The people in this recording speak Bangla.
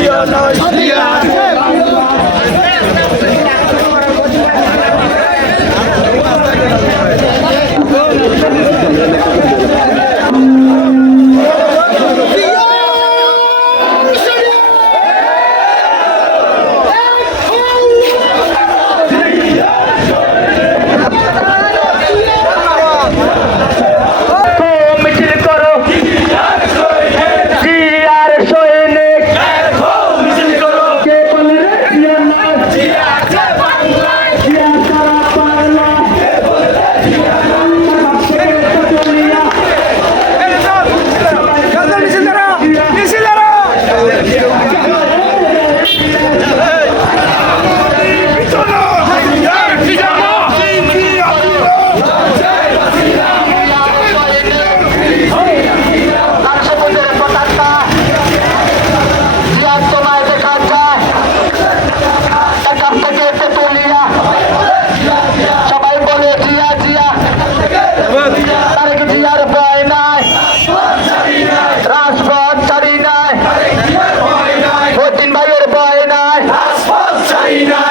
দিও না চাই না